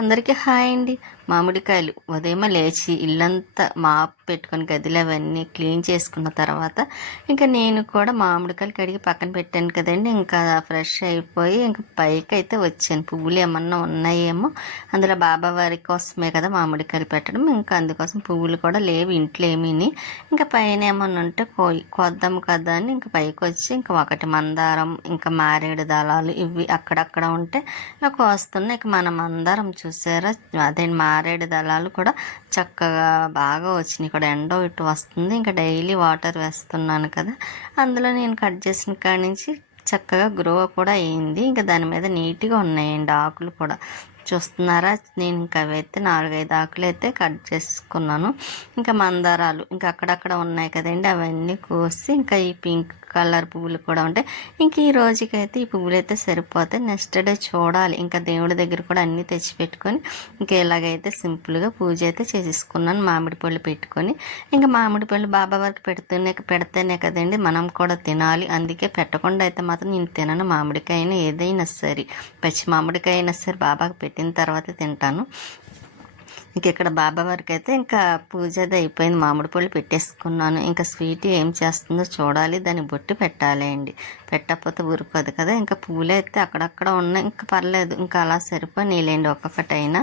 అందరికీ హాయ్ అండి. మామిడికాయలు ఉదయం లేచి ఇల్లంతా మాప్ పెట్టుకొని గదిలో అవన్నీ క్లీన్ చేసుకున్న తర్వాత ఇంకా నేను కూడా మామిడికాయలు కడిగి పక్కన పెట్టాను కదండి. ఇంకా ఫ్రెష్ అయిపోయి ఇంకా పైకి అయితే వచ్చాను. పువ్వులు ఏమన్నా ఉన్నాయేమో, అందులో బాబా వారి కోసమే కదా మామిడికాయలు పెట్టడం, ఇంకా అందుకోసం పువ్వులు కూడా లేవు ఇంట్లో ఏమీని. ఇంకా పైన ఏమన్నా ఉంటే కొద్దాము కదా అని ఇంకా పైకి వచ్చి ఇంకా ఒకటి మందారం, ఇంకా మారేడు దళాలు ఇవి అక్కడక్కడ ఉంటే నాకు వస్తున్నాయి. ఇక మన మందారం చూసారా, అదే మారేడు దళాలు కూడా చక్కగా బాగా వచ్చినాయి. ఇక్కడ ఎండ ఇటు వస్తుంది. ఇంకా డైలీ వాటర్ వేస్తున్నాను కదా, అందులో నేను కట్ చేసిన కాడి నుంచి చక్కగా గ్రో కూడా అయింది. ఇంకా దాని మీద నీట్గా ఉన్నాయండి ఆకులు కూడా చూస్తున్నారా. నేను ఇంకా అవైతే 4-5 ఆకులు అయితే కట్ చేసుకున్నాను. ఇంకా మందారాలు ఇంకా అక్కడక్కడ ఉన్నాయి కదండి, అవన్నీ కోసి ఇంకా ఈ పింక్ కలర్ పువ్వులు కూడా ఉంటాయి. ఇంక ఈ రోజుకైతే ఈ పువ్వులు అయితే సరిపోతాయి. నెక్స్ట్ డే చూడాలి. ఇంకా దేవుడి దగ్గర కూడా అన్నీ తెచ్చిపెట్టుకొని ఇంకా ఇలాగైతే సింపుల్గా పూజ అయితే చేసేసుకున్నాను. మామిడి పళ్ళు పెట్టుకొని ఇంకా మామిడి పళ్ళు బాబా వారికి పెడితేనే కదండి మనం కూడా తినాలి. అందుకే పెట్టకుండా అయితే మాత్రం నేను తినను. మామిడికాయ ఏదైనా సరే, పచ్చి మామిడికాయ అయినా సరే బాబాకి పెట్టిన తర్వాత తింటాను. ఇంక ఇక్కడ బాబా వారికి అయితే ఇంకా పూజ అది అయిపోయింది. మామిడి పళ్ళు పెట్టేసుకున్నాను. ఇంకా స్వీట్ ఏం చేస్తుందో చూడాలి, దాన్ని బొట్టు పెట్టాలి అండి. పెట్టకపోతే ఊరుకోదు కదా. ఇంకా పూలు అయితే అక్కడక్కడ ఉన్నాయి, ఇంకా పర్లేదు, ఇంకా అలా సరిపోయినాయిలేండి ఒక్కొక్కటైనా.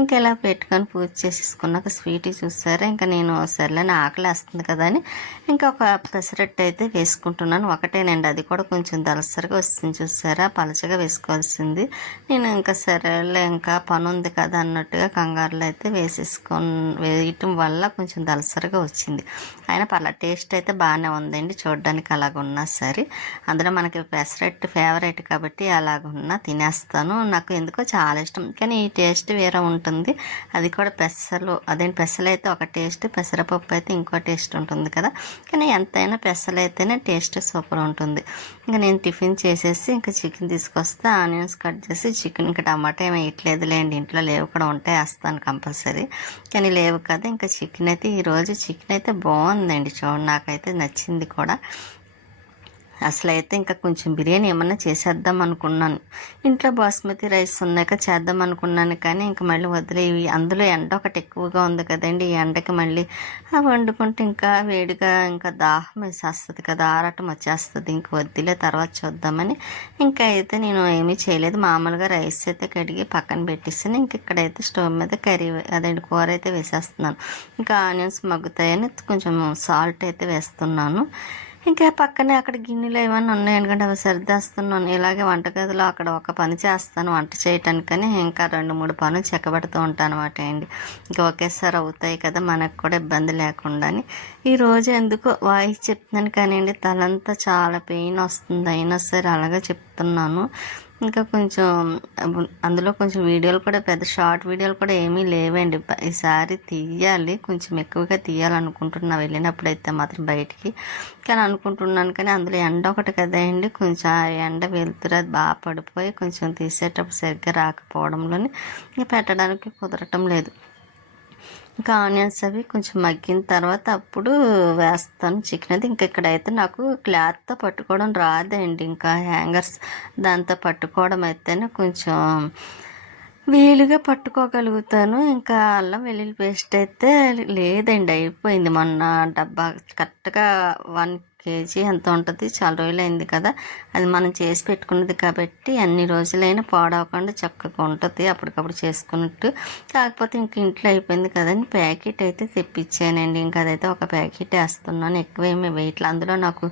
ఇంకా ఇలా పెట్టుకొని పూజ చేసేసుకున్నాక స్వీట్ చూసారా, ఇంకా నేను సర్లేని ఆకలి వేస్తుంది కదా అని ఇంకా ఒక పెసరట్టు అయితే వేసుకుంటున్నాను. ఒకటేనండి, అది కూడా కొంచెం దలసరిగా వస్తుంది చూసారా, పలచగా వేసుకోవాల్సింది. నేను ఇంకా సరేలే ఇంకా పని ఉంది కదా అన్నట్టుగా కంగారులో అయితే వేయటం వల్ల కొంచెం దలసరిగా వచ్చింది. అయినా పర్లేదు, టేస్ట్ అయితే బాగానే ఉందండి చూడడానికి. అలాగున్నా సరే, అందులో మనకి పెసరట్టు ఫేవరెట్ కాబట్టి అలాగున్నా తినేస్తాను. నాకు ఎందుకో చాలా ఇష్టం, కానీ ఈ టేస్ట్ వేరే ఉంటుంది. అది కూడా పెసలు అయితే ఒక టేస్ట్, పెసరపప్పు అయితే ఇంకో టేస్ట్ ఉంటుంది కదా. కానీ ఎంతైనా పెసలు అయితేనే టేస్ట్ సూపర్ ఉంటుంది. ఇంకా నేను టిఫిన్ చేసేసి ఇంకా చికెన్ తీసుకొస్తే ఆనియన్స్ కట్ చేసి చికెన్, ఇంకా టమాటా ఏమి వేయట్లేదులేండి, ఇంట్లో లేవు కూడా ఉంటే వేస్తాను కంపల్సరీ, కానీ లేవు కదా. ఇంకా చికెన్ అయితే ఈరోజు చికెన్ అయితే బాగుందండి చూడండి, నాకైతే నచ్చింది కూడా. అసలు అయితే ఇంకా కొంచెం బిర్యానీ ఏమన్నా చేసేద్దాం అనుకున్నాను. ఇంట్లో బాస్మతి రైస్ ఉన్నాక చేద్దాం అనుకున్నాను, కానీ ఇంకా మళ్ళీ వదిలేవి. అందులో ఎండ ఒకటి ఎక్కువగా ఉంది కదండి, ఈ ఎండకి మళ్ళీ వండుకుంటే ఇంకా వేడిగా ఇంకా దాహం వేసేస్తుంది కదా, ఆరాటం వచ్చేస్తుంది. ఇంక వద్దులే తర్వాత చూద్దామని ఇంకా అయితే నేను ఏమీ చేయలేదు. మామూలుగా రైస్ అయితే కడిగి పక్కన పెట్టేసాను. ఇంక ఇక్కడైతే స్టవ్ మీద కూర అయితే వేసేస్తున్నాను. ఇంకా ఆనియన్స్ మగ్గుతాయని కొంచెం సాల్ట్ అయితే వేస్తున్నాను. ఇంకా పక్కనే అక్కడ గిన్నెలు ఏమన్నా ఉన్నాయి ఎందుకంటే అవి సర్దేస్తున్నాను. ఇలాగే వంటగదిలో అక్కడ ఒక పని చేస్తాను వంట చేయటానికని, ఇంకా 2-3 పనులు చెక్కబెడుతూ ఉంటాను అన్నమాట అండి. ఇంకా ఒకేసారి అవుతాయి కదా, మనకు కూడా ఇబ్బంది లేకుండా అని. ఈరోజు ఎందుకో వాయిస్ చెప్తున్నాను కానీ అండి, తలంతా చాలా పెయిన్ వస్తుంది. అయినా సరే అలాగే చెప్తున్నాను. ఇంకా కొంచెం అందులో కొంచెం వీడియోలు కూడా, పెద్ద షార్ట్ వీడియోలు కూడా ఏమీ లేవండి. ఈసారి తీయాలి, కొంచెం ఎక్కువగా తీయాలనుకుంటున్నా వెళ్ళినప్పుడైతే మాత్రం బయటికి. కానీ అనుకుంటున్నాను, కానీ అందులో ఎండ ఒకటి కదా అండి, కొంచెం ఆ ఎండ వెళ్తురు అది బాగా పడిపోయి కొంచెం తీసేటప్పుడు సరిగ్గా రాకపోవడంలోని ఇంకా పెట్టడానికి కుదరటం లేదు. ఇంకా ఆనియన్స్ అవి కొంచెం మగ్గిన తర్వాత అప్పుడు వేస్తాను చికెన్ అది. ఇంకా ఇక్కడైతే నాకు క్లాత్తో పట్టుకోవడం రాదండి, ఇంకా హ్యాంగర్స్ దాంతో పట్టుకోవడం అయితేనే కొంచెం వీలుగా పట్టుకోగలుగుతాను. ఇంకా అల్లం వెల్లుల్లి పేస్ట్ అయితే లేదండి, అయిపోయింది. మొన్న డబ్బా కరెక్ట్గా 1 kg ఎంత ఉంటుంది, చాలా రోజులైంది కదా. అది మనం చేసి పెట్టుకున్నది కాబట్టి అన్ని రోజులైనా పాడవకుండా చక్కగా ఉంటుంది, అప్పటికప్పుడు చేసుకున్నట్టు. కాకపోతే ఇంక ఇంట్లో అయిపోయింది కదని ప్యాకెట్ అయితే తెప్పించానండి. ఇంకా అదైతే ఒక ప్యాకెట్ వేస్తున్నాను, ఎక్కువ ఏమీ వేయట్లేదు. అందులో నాకు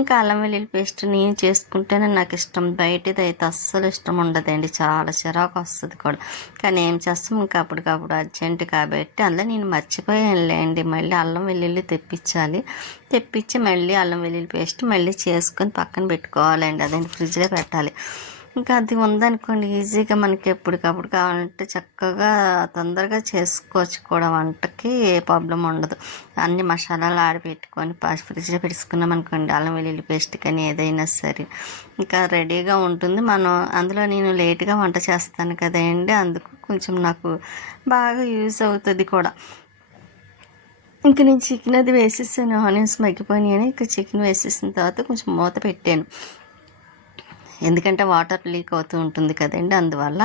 ఇంకా అల్లం వెల్లుల్లి పేస్ట్ నేను చేసుకుంటేనే నాకు ఇష్టం, బయటది అయితే అస్సలు ఇష్టం ఉండదండి, చాలా చిరాకు వస్తుంది కూడా. కానీ ఏం చేస్తాం, ఇంకా అప్పటికప్పుడు అర్జెంట్ కాబట్టి అందులో నేను మర్చిపోయానులేండి. మళ్ళీ అల్లం వెల్లుల్లి తెప్పించి మళ్ళీ అల్లం వెల్లుల్లి పేస్ట్ మళ్ళీ చేసుకొని పక్కన పెట్టుకోవాలండి. అదండి ఫ్రిడ్జ్లో పెట్టాలి. ఇంకా అది ఉందనుకోండి ఈజీగా మనకి ఎప్పటికప్పుడు కావాలంటే చక్కగా తొందరగా చేసుకోవచ్చు కూడా, వంటకి ఏ ప్రాబ్లం ఉండదు. అన్ని మసాలాలు ఆడిపెట్టుకొని ఫ్రిడ్జ్లో పెట్టుకున్నాం అనుకోండి, అల్లం వెల్లుల్లి పేస్ట్ కానీ ఏదైనా సరే ఇంకా రెడీగా ఉంటుంది. మనం అందులో నేను లేట్గా వంట చేస్తాను కదండి, అందుకు కొంచెం నాకు బాగా యూజ్ అవుతుంది కూడా. ఇంక నేను చికెన్ అది వేసేసాను, ఆనియన్స్ మగ్గిపోయినాయి అని ఇంకా చికెన్ వేసేసిన తర్వాత కొంచెం మూత పెట్టాను. ఎందుకంటే వాటర్ లీక్ అవుతూ ఉంటుంది కదండి, అందువల్ల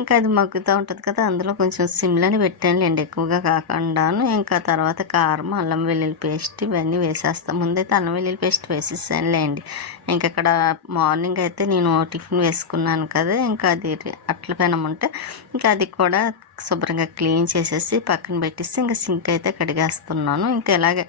ఇంకా అది మగ్గుతూ ఉంటుంది కదా, అందులో కొంచెం సిమ్లని పెట్టానులేండి, ఎక్కువగా కాకుండాను. ఇంకా తర్వాత కారం, అల్లం వెల్లుల్లి పేస్ట్ ఇవన్నీ వేసేస్తాం. ముందైతే అల్లం వెల్లుల్లి పేస్ట్ వేసేసానులేండి. ఇంక ఇక్కడ మార్నింగ్ అయితే నేను టిఫిన్ వేసుకున్నాను కదా, ఇంకా అది అట్ల పెనం ఉంటే ఇంకా అది కూడా శుభ్రంగా క్లీన్ చేసేసి పక్కన పెట్టేసి ఇంకా సింక్ అయితే కడిగేస్తున్నాను. ఇంకా ఇలాగే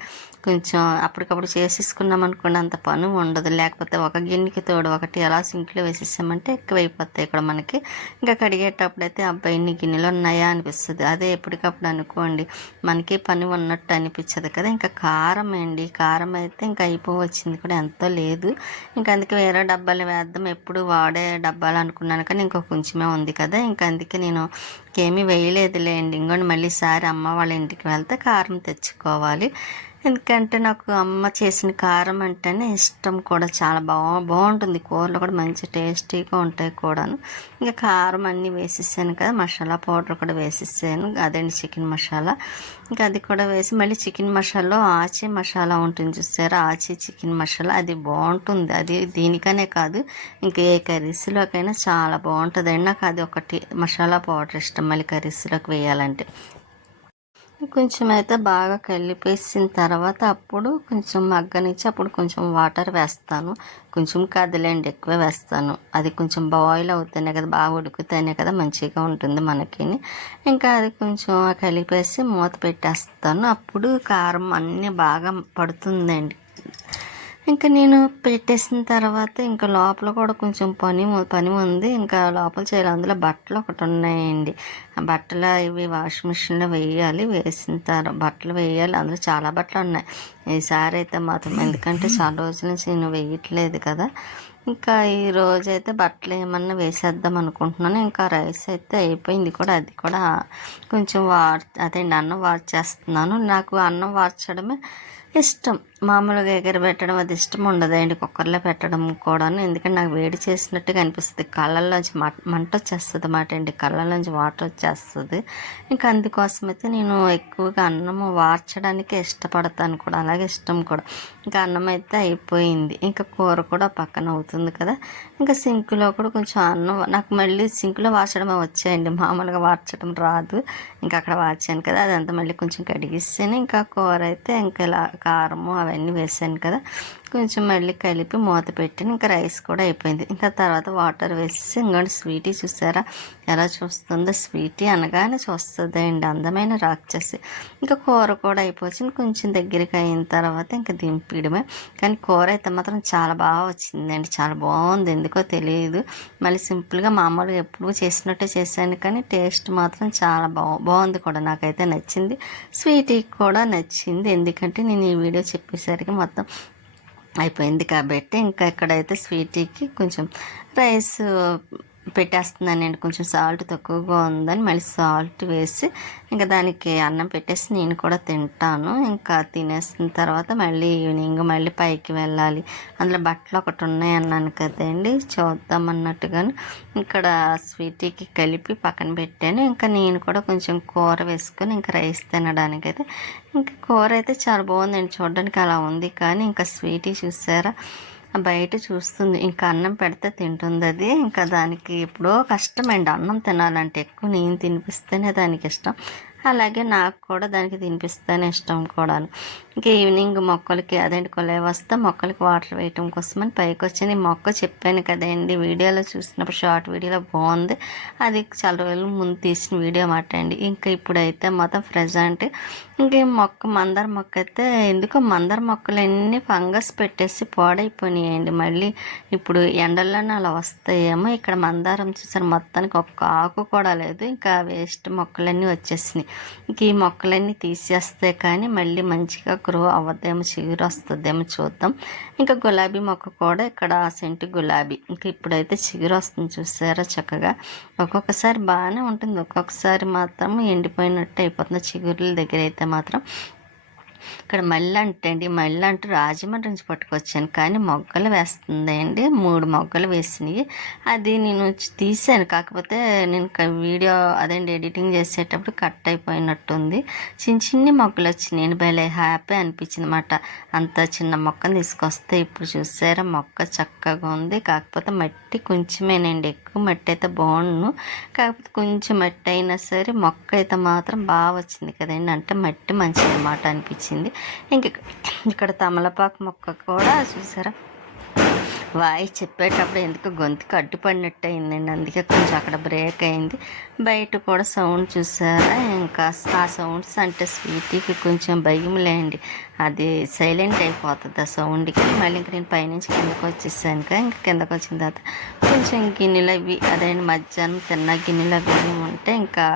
కొంచెం అప్పటికప్పుడు చేసేసుకున్నాం అనుకోండి, అంత పని ఉండదు. లేకపోతే ఒక గిన్నెకి తోడు ఒకటి అలా సింక్లో వేసేసామంటే ఎక్కువైపోతాయి ఇక్కడ మనకి. ఇంకా కడిగేటప్పుడు అయితే అబ్బాయి ఇన్ని గిన్నెలు ఉన్నాయా అనిపిస్తుంది. అదే ఎప్పటికప్పుడు అనుకోండి మనకి పని ఉన్నట్టు అనిపించదు కదా. ఇంకా కారం అండి, కారం అయితే ఇంకా అయిపోవచ్చింది కూడా, ఎంతో లేదు. ఇంకా అందుకే వేరే డబ్బాలు వేద్దాం, ఎప్పుడు వాడే డబ్బాలు అనుకున్నాను కానీ ఇంకో కొంచెమే ఉంది కదా. ఇంకా అందుకే నేను ఏమీ వేయలేదులేండి. ఇంకోండి మళ్ళీ సారి అమ్మ వాళ్ళ ఇంటికి వెళ్తే కారం తెచ్చుకోవాలి. ఎందుకంటే నాకు అమ్మ చేసిన కారం అంటేనే ఇష్టం కూడా, చాలా బాగుంటుంది. కూరలు కూడా మంచి టేస్టీగా ఉంటాయి కూడాను. ఇంకా కారం అన్నీ వేసేసాను కదా, మసాలా పౌడర్ కూడా వేసేసాను, అదండి చికెన్ మసాలా. ఇంకా అది కూడా వేసి మళ్ళీ చికెన్ మసాలాలో ఆచి మసాలా ఉంటుంది చూసారా, ఆచి చికెన్ మసాలా, అది బాగుంటుంది. అది దీనికనే కాదు ఇంకా ఏ కర్రీస్లోకైనా చాలా బాగుంటుందండి. నాకు అది ఒకటి మసాలా పౌడర్ ఇష్టం మళ్ళీ కర్రీస్లోకి వేయాలంటే. కొంచెం అయితే బాగా కలిపేసిన తర్వాత అప్పుడు కొంచెం మగ్గనిచ్చి అప్పుడు కొంచెం వాటర్ వేస్తాను. కొంచెం కదలండి, ఎక్కువ వేస్తాను. అది కొంచెం బాయిల్ అవుతేనే కదా, బాగా ఉడికితేనే కదా మంచిగా ఉంటుంది మనకి. ఇంకా అది కొంచెం కలిపేసి మూత పెట్టేస్తాను. అప్పుడు కారం అన్నీ బాగా పడుతుందండి. ఇంకా నేను పెట్టేసిన తర్వాత ఇంకా లోపల కూడా కొంచెం పని ఉంది. ఇంకా లోపల చేయాలి. అందులో బట్టలు ఒకటి ఉన్నాయండి. ఆ బట్టలు ఇవి వాషింగ్ మిషన్లో వేయాలి. వేసిన తర్వాత బట్టలు వేయాలి. అందులో చాలా బట్టలు ఉన్నాయి ఈసారి అయితే మాత్రం, ఎందుకంటే చాలా రోజుల నుంచి నేను వేయట్లేదు కదా. ఇంకా ఈ రోజైతే బట్టలు ఏమన్నా వేసేద్దాం అనుకుంటున్నాను. ఇంకా రైస్ అయితే అయిపోయింది కూడా, అది కూడా కొంచెం అదేండి అన్నం వార్చేస్తున్నాను. నాకు అన్నం వార్చడమే ఇష్టం. మామూలుగా ఎగరబెట్టడం అది ఇష్టం ఉండదండి, కుక్కర్లో పెట్టడం కూడాను. ఎందుకంటే నాకు వేడి చేసినట్టుగా అనిపిస్తుంది, కళ్ళల్లోంచి మంట వచ్చేస్తుంది అన్నమాట అండి, కళ్ళల్లోంచి వాటర్ వచ్చేస్తుంది. ఇంకా అందుకోసం అయితే నేను ఎక్కువగా అన్నము వార్చడానికే ఇష్టపడతాను కూడా, అలాగే ఇష్టం కూడా. ఇంకా అన్నం అయితే అయిపోయింది. ఇంకా కూర కూడా పక్కన అవుతుంది కదా. ఇంకా సింక్లో కూడా కొంచెం అన్నం, నాకు మళ్ళీ సింక్లో వార్చడమే వచ్చాయండి, మామూలుగా వార్చడం రాదు. ఇంకా అక్కడ వార్చాను కదా, అదంతా మళ్ళీ కొంచెం కడిగిస్తేనే. ఇంకా కూర అయితే ఇంకా ఇలా కారము అవన్నీ వేసాను కదా, కొంచెం మళ్ళీ కలిపి మూత పెట్టిన. ఇంకా రైస్ కూడా అయిపోయింది. ఇంకా తర్వాత వాటర్ వేసేసి ఇంకోటి స్వీటీ చూసారా ఎలా చూస్తుందో, స్వీటీ అనగానే చూస్తుందండి, అందమైన రాక్షసి. ఇంకా కూర కూడా అయిపోయింది. కొంచెం దగ్గరికి అయిన తర్వాత ఇంకా దింపడమే. కానీ కూర అయితే మాత్రం చాలా బాగా వచ్చిందండి, చాలా బాగుంది, ఎందుకో తెలియదు. మళ్ళీ సింపుల్గా మామూలుగా ఎప్పుడు చేసినట్టే చేశాను కానీ టేస్ట్ మాత్రం చాలా బాగుంది కూడా, నాకైతే నచ్చింది. స్వీటీకి కూడా నచ్చింది, ఎందుకంటే నేను ఈ వీడియో చెప్పేసరికి మొత్తం అయిపోయింది కాబట్టి. ఇంకా ఇక్కడైతే స్వీటీకి కొంచెం రైస్ పెట్టేస్తున్నానండి, కొంచెం సాల్ట్ తక్కువగా ఉందని మళ్ళీ సాల్ట్ వేసి ఇంకా దానికి అన్నం పెట్టేసి నేను కూడా తింటాను. ఇంకా తినేసిన తర్వాత మళ్ళీ ఈవినింగ్ మళ్ళీ పైకి వెళ్ళాలి. అందులో బట్టలు ఒకటి ఉన్నాయి అన్నాను కదండి, చూద్దాం అన్నట్టుగాను ఇక్కడ స్వీటీకి కలిపి పక్కన పెట్టాను. ఇంకా నేను కూడా కొంచెం కూర వేసుకొని ఇంకా రైస్ తినడానికైతే. ఇంకా కూర అయితే చాలా బాగుందండి, చూడడానికి అలా ఉంది. కానీ ఇంకా స్వీటీ చూసారా బయట చూస్తుంది, ఇంకా అన్నం పెడితే తింటుంది అది. ఇంకా దానికి ఎప్పుడో కష్టమండి అన్నం తినాలంటే, ఎక్కువ నేను తినిపిస్తేనే దానికి ఇష్టం, అలాగే నాకు కూడా దానికి తినిపిస్తేనే ఇష్టం కూడాను. ఇంకా ఈవినింగ్ మొక్కలకి అదేంటి కొలే వస్తే మొక్కలకి వాటర్ వేయటం కోసమని పైకి వచ్చింది. మొక్క చెప్పాను కదండి వీడియోలో చూసినప్పుడు, షార్ట్ వీడియోలో బాగుంది, అది చాలా రోజుల ముందు తీసిన వీడియో మాట అండి. ఇంకా ఇప్పుడైతే మొత్తం ప్రజెంట్ ఇంక మందార మొక్క అయితే ఎందుకో మందార మొక్కలన్నీ ఫంగస్ పెట్టేసి పాడైపోయినాయండి. మళ్ళీ ఇప్పుడు ఎండల్లోనే అలా వస్తాయేమో. ఇక్కడ మందారం చూసారు మొత్తానికి ఒక్క ఆకు కూడా లేదు, ఇంకా వేస్ట్ మొక్కలన్నీ వచ్చేసినాయి. ఇంక ఈ మొక్కలన్నీ తీసేస్తే కానీ మళ్ళీ మంచిగా గ్రో అవ్వదేమో, చిగురు వస్తుందేమో చూద్దాం. ఇంకా గులాబీ మొక్క కూడా ఇక్కడ సెంటు గులాబీ, ఇంకా ఇప్పుడైతే చిగురు వస్తుంది చూసారా చక్కగా. ఒక్కొక్కసారి బాగానే ఉంటుంది, ఒక్కొక్కసారి మాత్రం ఎండిపోయినట్టు అయిపోతుంది చిగురుల దగ్గర అయితే మాత్రం. ఇక్కడ మళ్ళీ అంటండి, మళ్ళీ అంటూ రాజమండ్రి నుంచి పట్టుకొచ్చాను కానీ మొగ్గలు వేస్తుంది అండి, 3 మొగ్గలు వేసినాయి. అది నేను తీసాను, కాకపోతే నేను వీడియో అదేంటి ఎడిటింగ్ చేసేటప్పుడు కట్ అయిపోయినట్టుంది. చిన్ని మొగ్గలు వచ్చినాయి, నేను భలే హ్యాపీ అనిపించింది అన్నమాట. అంత చిన్న మొక్కను తీసుకొస్తే ఇప్పుడు చూసారా మొక్క చక్కగా ఉంది. కాకపోతే మట్టి కొంచెమేనండి, ఎక్కువ ఎక్కువ మట్టి అయితే బాగుండు, కాకపోతే కొంచెం మట్టి అయినా సరే మొక్క అయితే మాత్రం బాగా వచ్చింది కదండి. అంటే మట్టి మంచిది అన్నమాట అనిపించింది. ఇంక ఇక్కడ తమలపాకు మొక్క కూడా చూసారా, వాయిస్ చెప్పేటప్పుడు ఎందుకో గొంతుకు అడ్డుపడినట్టు అయిందండి, అందుకే కొంచెం అక్కడ బ్రేక్ అయింది. బయట కూడా సౌండ్ చూసారా, ఇంకా ఆ సౌండ్స్ అంటే స్వీటీకి కొంచెం భయంలేండి, అది సైలెంట్ అయిపోతుంది ఆ సౌండ్కి. మళ్ళీ ఇంక నేను పైనుంచి కిందకు వచ్చేసాను కదా, ఇంకా కిందకు వచ్చిన తర్వాత కొంచెం గిన్నెలు అవి అదే మధ్యాహ్నం తిన్న గిన్నెలు అవి ఉంటే ఇంకా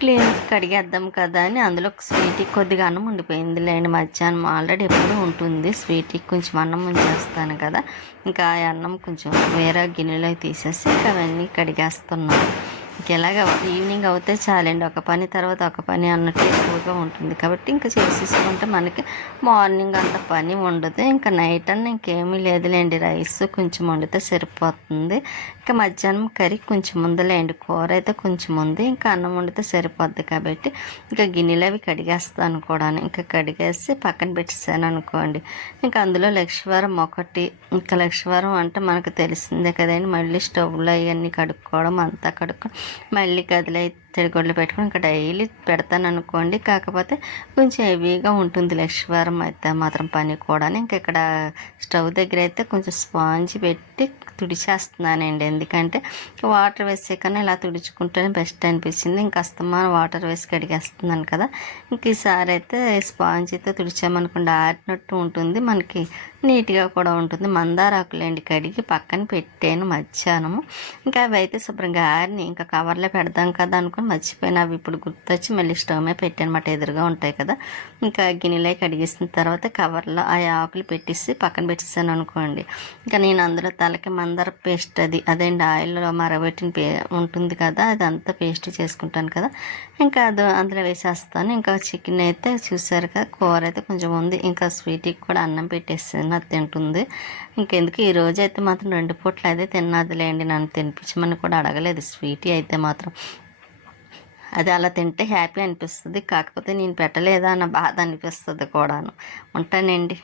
క్లీన్ కడిగేద్దాం కదా అని అందులో స్వీట్కి కొద్దిగా అన్నం ఉండిపోయింది లేండి. మధ్యాహ్నం ఆల్రెడీ ఎప్పుడూ ఉంటుంది, స్వీట్కి కొంచెం అన్నం ఉంచేస్తాను కదా, ఇంకా ఆ అన్నం కొంచెం వేరే గిన్నెలోకి తీసేసి ఇంకా అవన్నీ కడిగేస్తున్నాను. ఇలాగ ఈవినింగ్ అవుతే చాలండి, ఒక పని తర్వాత ఒక పని అన్నట్టు ఎక్కువగా ఉంటుంది కాబట్టి ఇంకా చేసేసుకుంటే మనకి మార్నింగ్ అంత పని ఉండదు. ఇంకా నైట్ అన్న ఇంకేమీ లేదులేండి, రైస్ కొంచెం వండితే సరిపోతుంది. ఇంకా మధ్యాహ్నం కర్రీ కొంచెం ఉందిలేండి, కూర అయితే కొంచెం ఉంది, ఇంకా అన్నం వండితే సరిపోద్ది కాబట్టి ఇంకా గిన్నెలు అవి కడిగేస్తాను కూడా. ఇంకా కడిగేసి పక్కన పెట్టేసాను అనుకోండి. ఇంకా అందులో లక్ష్మీవారం ఒకటి, ఇంకా లక్ష్మీవారం అంటే మనకు తెలిసిందే కదండి, మళ్ళీ స్టవ్లో అవన్నీ కడుక్కోవడం అంతా కడుక్కోవడం, మళ్ళీ గదిలో తడిగొడ్లు పెట్టుకొని ఇంకా డైలీ పెడతాను అనుకోండి. కాకపోతే కొంచెం హెవీగా ఉంటుంది లక్ష్మీవారం అయితే మాత్రం పని కూడా. ఇంకా ఇక్కడ స్టవ్ దగ్గర అయితే కొంచెం స్పాంజ్ పెట్టి తుడిచేస్తున్నానండి, ఎందుకంటే వాటర్ వేసే కన్నా ఇలా తుడుచుకుంటేనే బెస్ట్ అనిపించింది. ఇంకా అస్తమానం వాటర్ వేసి కడిగేస్తున్నాను కదా, ఇంక ఈసారి అయితే స్పాంజ్ అయితే తుడిచామనుకోండి ఆరినట్టు ఉంటుంది, మనకి నీట్గా కూడా ఉంటుంది. మందారాకులేండి కడిగి పక్కన పెట్టాను మధ్యాహ్నము, ఇంకా అవి అయితే శుభ్రంగా ఆరిని ఇంకా కవర్లో పెడదాం కదా అనుకుని మర్చిపోయిన, అవి ఇప్పుడు గుర్తొచ్చి మళ్ళీ స్టవ్ మీద పెట్టానమాట, ఎదురుగా ఉంటాయి కదా. ఇంకా గిన్నెలో కడిగేసిన తర్వాత కవర్లో ఆ ఆకులు పెట్టేసి పక్కన పెట్టేసాను అనుకోండి. ఇంకా నేను అందులో తలకి మందార పేస్ట్ అదేంటి ఆయిల్లో మరగబెట్టిన ఉంటుంది కదా, అదంతా పేస్ట్ చేసుకుంటాను కదా, ఇంకా అది అందులో వేసేస్తాను. ఇంకా చికెన్ అయితే చూసారు కదా, కూర అయితే కొంచెం ఉంది, ఇంకా స్వీట్కి కూడా అన్నం పెట్టేస్తాను, అది తింటుంది. ఇంకెందుకు ఈరోజు అయితే మాత్రం 2 పూటలు అదే తిన్నదిలేండి, నన్ను తినిపించమని కూడా అడగలేదు స్వీటీ అయితే మాత్రం. అది అలా తింటే హ్యాపీ అనిపిస్తుంది, కాకపోతే నేను పెట్టలేదా అన్న బాధ అనిపిస్తుంది కూడాను. ఉంటానండి.